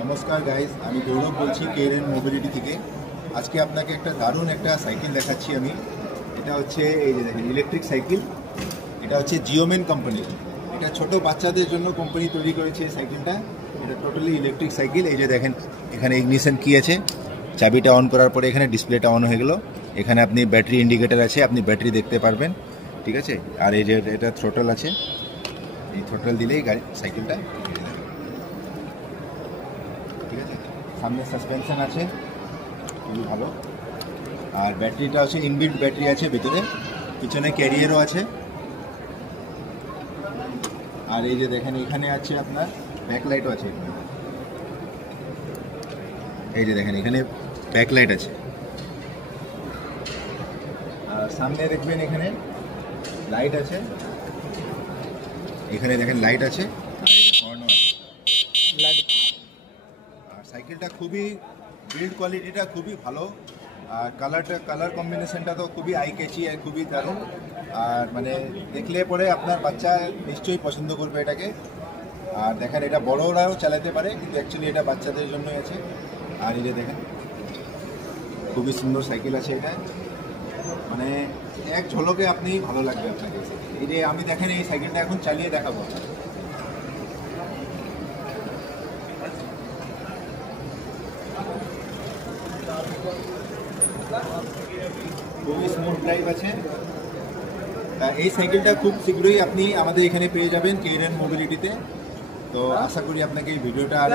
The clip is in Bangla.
নমস্কার গাইজ, আমি গৌরব বলছি কেএরএন মোবিলিটি থেকে। আজকে আপনাকে একটা দারুণ একটা সাইকেল দেখাচ্ছি আমি। এটা হচ্ছে এই যে দেখেন ইলেকট্রিক সাইকেল। এটা হচ্ছে জিওমেন কোম্পানি। এটা ছোট বাচ্চাদের জন্য কোম্পানি তৈরি করেছে এই সাইকেলটা। এটা টোটালি ইলেকট্রিক সাইকেল। এই যে দেখেন এখানে ইগনিশন কি আছে, চাবিটা অন করার পরে এখানে ডিসপ্লেটা অন হয়ে গেল। এখানে আপনি ব্যাটারি ইন্ডিকেটার আছে, আপনি ব্যাটারি দেখতে পারবেন, ঠিক আছে। আর এই যে এটা থ্রোটল আছে, এই থ্রোটল দিলেই গাড়ি সাইকেলটা, ঠিক আছে। সামনে সাসপেনশন আছে, খুবই ভালো। আর ব্যাটারিটা হচ্ছে ইনবিল্ট ব্যাটারি আছে ভিতরে, পিছনে ক্যারিয়ারও আছে। আর এই যে দেখেন এখানে আছে আপনার ব্যাকলাইটও আছে। এই যে দেখেন এখানে ব্যাকলাইট আছে। আর সামনে দেখবেন এখানে লাইট আছে, এখানে দেখেন লাইট আছে। আর সাইকেলটা খুবই বিল্ড কোয়ালিটিটা খুবই ভালো। আর কালার কম্বিনেশনটা তো খুবই আই ক্যাচি আর খুবই দারুণ। আর মানে দেখলে পরে আপনার বাচ্চা নিশ্চয়ই পছন্দ করবে এটাকে। আর দেখেন এটা বড়রাও চালাতে পারে, কিন্তু অ্যাকচুয়ালি এটা বাচ্চাদের জন্যই আছে। আর এই যে দেখেন খুবই সুন্দর সাইকেল আছে এটা, মানে এক ঝলকে আপনি ভালো লাগবে আপনাকে। এই যে আমি দেখেন এই সাইকেলটা এখন চালিয়ে দেখাবো। খুবই স্মুথ ড্রাইভ আছে। এই সাইকেলটা খুব শীঘ্রই আপনি আমাদের এখানে পেয়ে যাবেন কেএরএন মোবিলিটিতে। তো আশা করি আপনাকে এই ভিডিওটা আর